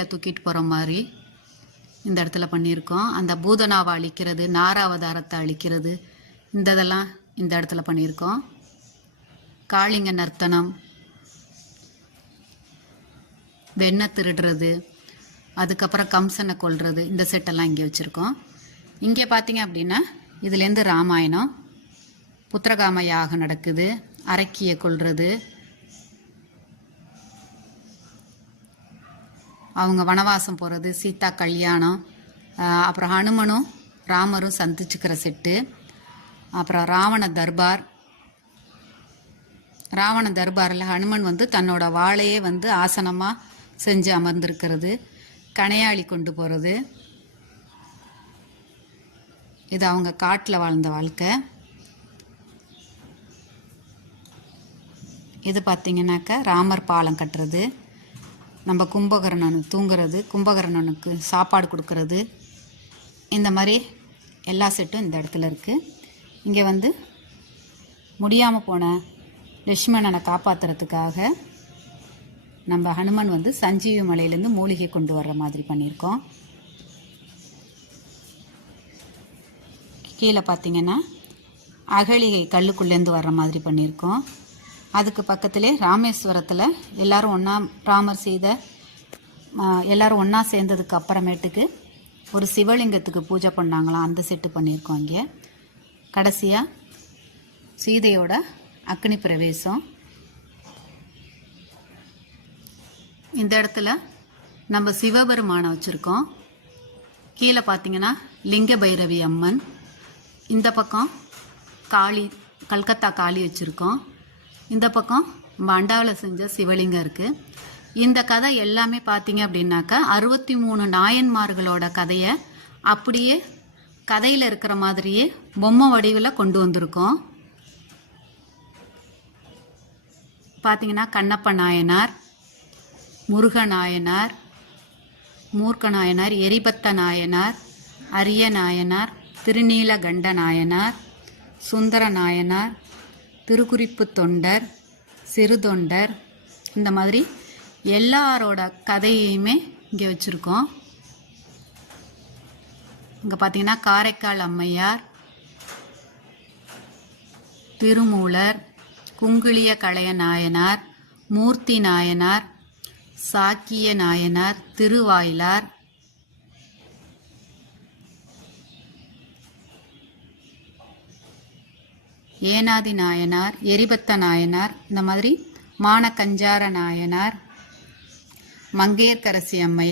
தூக்கிட்டு போகிற மாதிரி இந்த இடத்துல பண்ணியிருக்கோம். அந்த பூதனாவை அழிக்கிறது, நாராவதாரத்தை அழிக்கிறது, இதெல்லாம் இந்த இடத்துல பண்ணியிருக்கோம். காளிங்க நர்த்தனம், வெண்ணெய் திருடுறது, அதுக்கப்புறம் கம்சனை கொல்றது, இந்த செட்டெல்லாம் இங்கே வச்சுருக்கோம். இங்கே பார்த்தீங்க அப்படின்னா இதுலேருந்து ராமாயணம், புத்திரகாம யாகம் நடக்குது, அரக்கியை கொல்றது, அவங்க வனவாசம் போகிறது, சீதா கல்யாணம், அப்புறம் ஹனுமனும் ராமரும் சந்திச்சுக்கிற செட்டு, அப்புறம் ராவண தர்பாரில் ஹனுமன் வந்து தன்னோட வாளையே வந்து ஆசனமாக செஞ்சு அமர்ந்திருக்கிறது, கணையாளி கொண்டு போகிறது. இது அவங்க காட்டில் வாழ்ந்த வாழ்க்கை. இது பார்த்திங்கனாக்கா ராமர் பாலம் கட்டுறது, நம்ம கும்பகர்ணனு தூங்குறது, கும்பகர்ணனுக்கு சாப்பாடு கொடுக்கறது, இந்த மாதிரி எல்லா செட்டும் இந்த இடத்துல இருக்குது. இங்கே வந்து முடியாமல் போன லக்ஷ்மணனை காப்பாற்றுறதுக்காக நம்ம ஹனுமன் வந்து சஞ்சீவி மலையிலேருந்து மூலிகை கொண்டு வர்ற மாதிரி பண்ணியிருக்கோம். கீழே பார்த்திங்கன்னா அகலிகை கல்லுக்குள்ளேருந்து வர்ற மாதிரி பண்ணியிருக்கோம். அதுக்கு பக்கத்திலே ராமேஸ்வரத்தில் எல்லோரும் ஒன்றா சேர்ந்ததுக்கு அப்புறமேட்டுக்கு ஒரு சிவலிங்கத்துக்கு பூஜை பண்ணாங்களாம், அந்த செட்டு பண்ணியிருக்கோம். இங்கே கடைசியாக சீதையோட அக்னி பிரவேசம். இந்த இடத்துல நம்ம சிவபெருமானை வச்சுருக்கோம். கீழே பார்த்திங்கன்னா லிங்க பைரவி அம்மன், இந்த பக்கம் காளி, கல்கத்தா காளி வச்சுருக்கோம். இந்த பக்கம் மண்டாவில் செஞ்ச சிவலிங்கம் இருக்குது. இந்த கதை எல்லாமே பார்த்தீங்க அப்படின்னாக்கா 63 நாயன்மார்களோட கதையை அப்படியே கதையில் இருக்கிற மாதிரியே பொம்மை வடிவில் கொண்டு வந்திருக்கோம். பார்த்தீங்கன்னா கண்ணப்ப நாயனார், முருக நாயனார், மூர்க்க நாயனார், எரிபத்த நாயனார், அரிய நாயனார், திருநீலகண்ட நாயனார், சுந்தர நாயனார், திருக்குறிப்பு தொண்டர், சிறு தொண்டர், இந்த மாதிரி எல்லாரோட கதையுமே இங்கே வச்சுருக்கோம். இங்கே பார்த்தீங்கன்னா காரைக்கால் அம்மையார், திருமூலர், குங்குளிய களைய நாயனார், மூர்த்தி நாயனார், சாக்கிய நாயனார், திருவாயிலார், ஏனாதி நாயனார், எரிபத்த நாயனார், இந்த மாதிரி மானக்கஞ்சார நாயனார், மங்கையர்க்கரசி அம்மை,